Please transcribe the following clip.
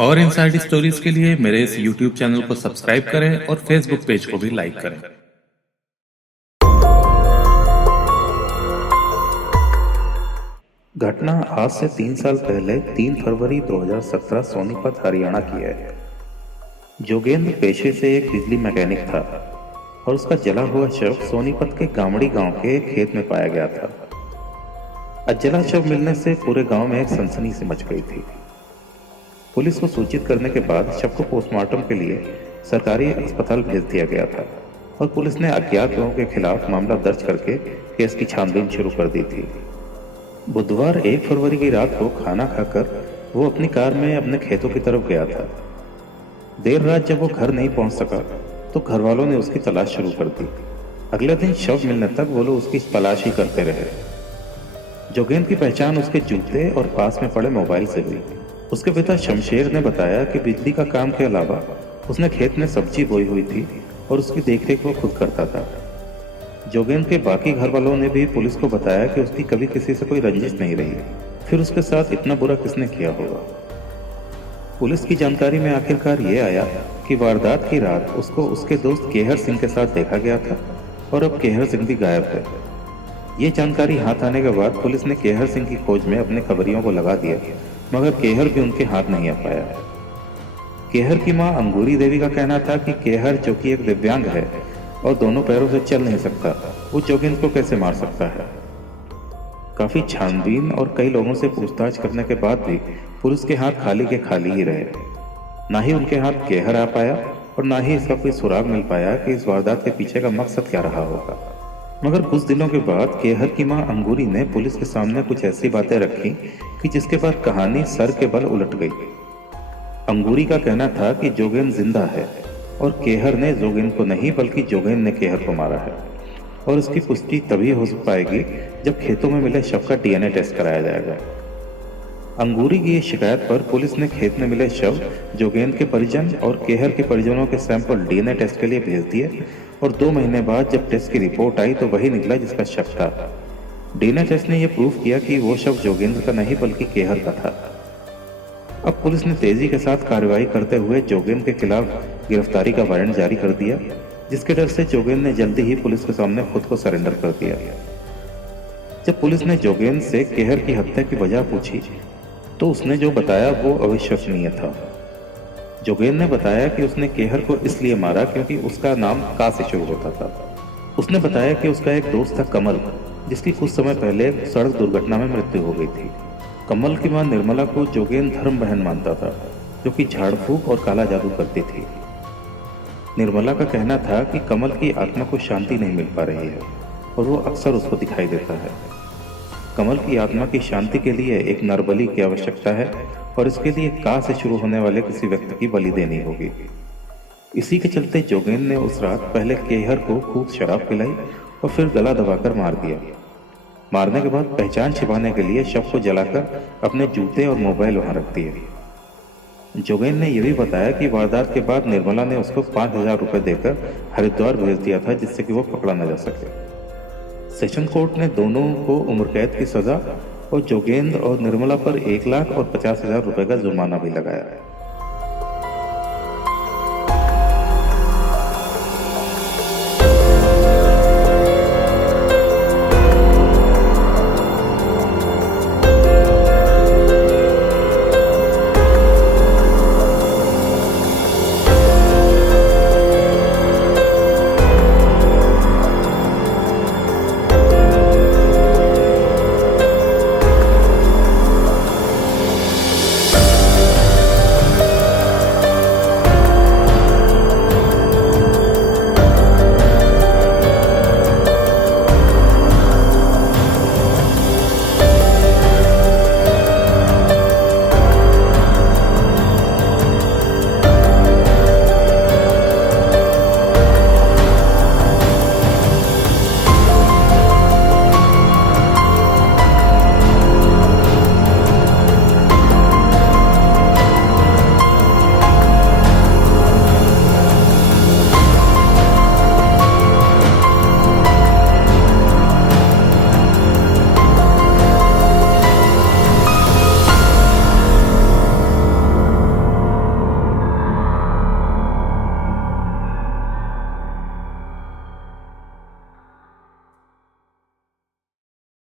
और inside stories के लिए मेरे इस YouTube चैनल को सब्सक्राइब करें और Facebook पेज को भी लाइक करें। घटना आज से 3 साल पहले 3 फरवरी 2017 सोनीपत हरियाणा की है। जोगेंद्र पेशे से एक बिजली मैकेनिक था और उसका जला हुआ शव सोनीपत के गामड़ी गांव के एक खेत में पाया गया था। अजला शव मिलने से पूरे गांव में एक सनसनी सी मच गई थी। पुलिस को सूचित करने के बाद शव को पोस्टमार्टम के लिए सरकारी अस्पताल भेज दिया गया था और पुलिस ने अज्ञात लोगों के खिलाफ मामला दर्ज करके केस की छानबीन शुरू कर दी थी। बुधवार 1 फरवरी की रात को खाना खाकर वो अपनी कार में अपने खेतों की तरफ गया था। देर रात जब वो घर नहीं पहुंच सका तो घर वालों ने उसकी तलाश शुरू कर दी। अगले दिन शव मिलने तक वो लोग उसकी तलाश ही करते रहे। जोगेंद्र की पहचान उसके जूते और पास में पड़े मोबाइल से हुई। उसके पिता शमशेर ने बताया कि बिजली का काम के अलावा उसने खेत में सब्जी बोई हुई थी और उसकी देखरेख वो खुद करता था। जोगेंद्र के बाकी घर वालों ने भी पुलिस को बताया कि उसकी कभी किसी से कोई रंजिश नहीं रही, फिर उसके साथ इतना बुरा किसने किया होगा। पुलिस की जानकारी में आखिरकार ये आया कि वारदात की रात उसको उसके दोस्त केहर सिंह के साथ देखा गया था और अब केहर सिंह भी गायब है। ये जानकारी हाथ आने के बाद पुलिस ने केहर सिंह की खोज में अपने खबरियों को लगा दिया, मगर केहर भी उनके हाथ नहीं आ पाया। केहर की मां अंगूरी देवी का कहना था कि केहर, जो कि एक दिव्यांग है और दोनों पैरों से चल नहीं सकता, वो जोगेंद्र को कैसे मार सकता है। काफी छानबीन और कई लोगों से पूछताछ करने के बाद भी पुलिस के हाथ खाली के खाली ही रहे। ना ही उनके हाथ केहर आ पाया और ना ही इसका कोई सुराग मिल पाया कि इस वारदात के पीछे का मकसद क्या रहा होगा। मगर कुछ दिनों के बाद केहर की मां अंगूरी ने पुलिस के सामने कुछ ऐसी बातें रखी कि जिसके बाद कहानी सर के बल उलट गई। अंगूरी का कहना था कि जोगेंद्र जिंदा है और केहर ने जोगेंद्र को नहीं बल्कि जोगेंद्र ने केहर को मारा है, और इसकी पुष्टि तभी हो पाएगी जब खेतों में मिले शव का डीएनए टेस्ट कराया जाएगा। अंगूरी की ये शिकायत पर पुलिस ने खेत में मिले शव जोगेंद्र के परिजन और केहर के परिजनों के सैंपल डीएनए टेस्ट के लिए भेज दिए और 2 महीने बाद जब टेस्ट की रिपोर्ट आई तो वही निकला जिसका शक था। डीएनए टेस्ट ने यह प्रूफ किया कि वो शव जोगेंद्र का नहीं बल्कि केहर का था। अब पुलिस ने तेजी के साथ कार्रवाई करते हुए जोगेंद्र के खिलाफ गिरफ्तारी का वारंट जारी कर दिया, जिसके डर से जोगेंद्र ने जल्दी ही पुलिस के सामने खुद को सरेंडर कर दिया। जब पुलिस ने जोगेंद्र से केहर की हत्या की वजह पूछी तो उसने जो बताया वो अविश्वसनीय था। जोगेंद्र ने बताया कि उसने केहर को इसलिए मारा क्योंकि उसका नाम का से शुरू होता था। उसने बताया कि उसका एक दोस्त था कमल, जिसकी कुछ समय पहले सड़क दुर्घटना में मृत्यु हो गई थी। कमल की मां निर्मला को जोगेंद्र धर्म बहन मानता था, जो कि झाड़ फूक और काला जादू करती थी। निर्मला का कहना था कि कमल की आत्मा को शांति नहीं मिल पा रही है और वो अक्सर उसको दिखाई देता है। कमल की आत्मा की शांति के लिए एक नरबलि की आवश्यकता है और इसके लिए का से शुरू होने वाले किसी व्यक्ति की बलि देनी होगी। इसी के चलते जोगेंद्र ने उस रात पहले केहर को खूब शराब पिलाई और फिर गला दबाकर मार दिया। मारने के बाद पहचान छिपाने के लिए शव को जलाकर अपने जूते और मोबाइल वहां रख दिए। जोगेंद्र ने यह भी बताया कि वारदात के बाद निर्मला ने उसको 5,000 रुपए देकर हरिद्वार भेज दिया था, जिससे कि वो पकड़ा न जा सके। सेशन कोर्ट ने दोनों को उम्र कैद की सजा और जोगेंद्र और निर्मला पर 1,50,000 रुपए का जुर्माना भी लगाया।